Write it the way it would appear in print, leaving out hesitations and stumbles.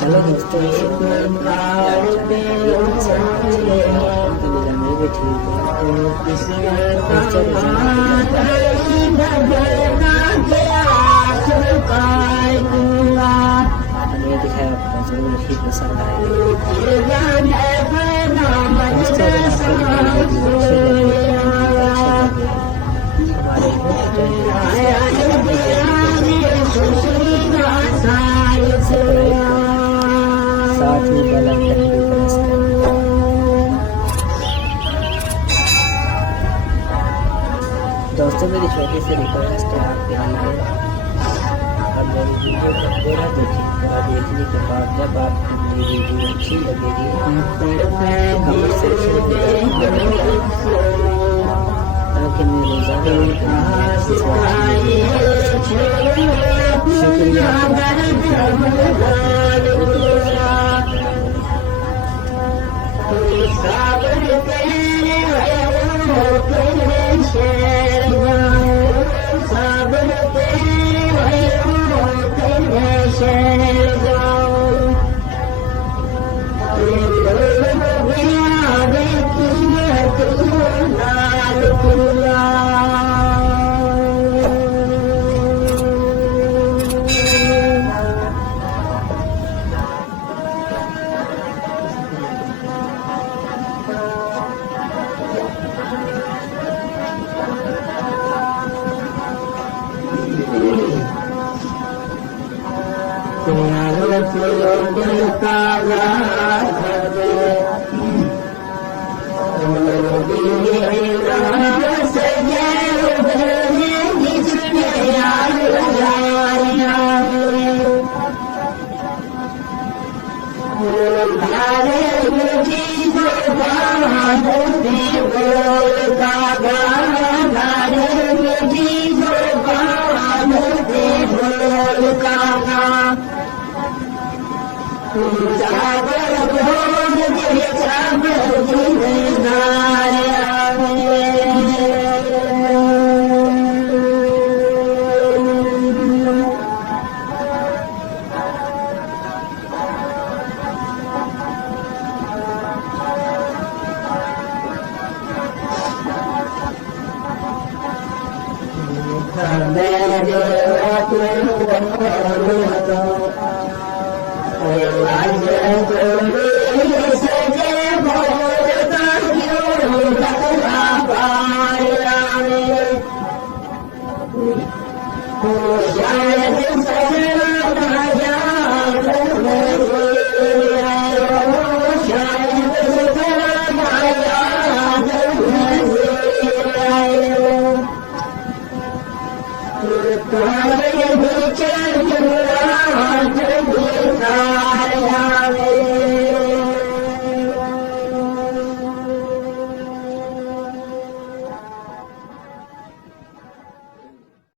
हेलो दोस्तों, मैं भी ठीक हूँ। ये दिखाया आपको जरूर ही पसंद आएगा। साथ में बेल आइकन भी प्रेस करें। दोस्तों, मेरी छोटी सी रिक्वेस्ट है आपके लिए, और मेरी वीडियो को पूरा देखें। पूरा देखने के बाद जब आपको मेरी वीडियो अच्छी लगेगी कमेंट सेक्शन में ताकि मैं रोजाना शुक्रिया।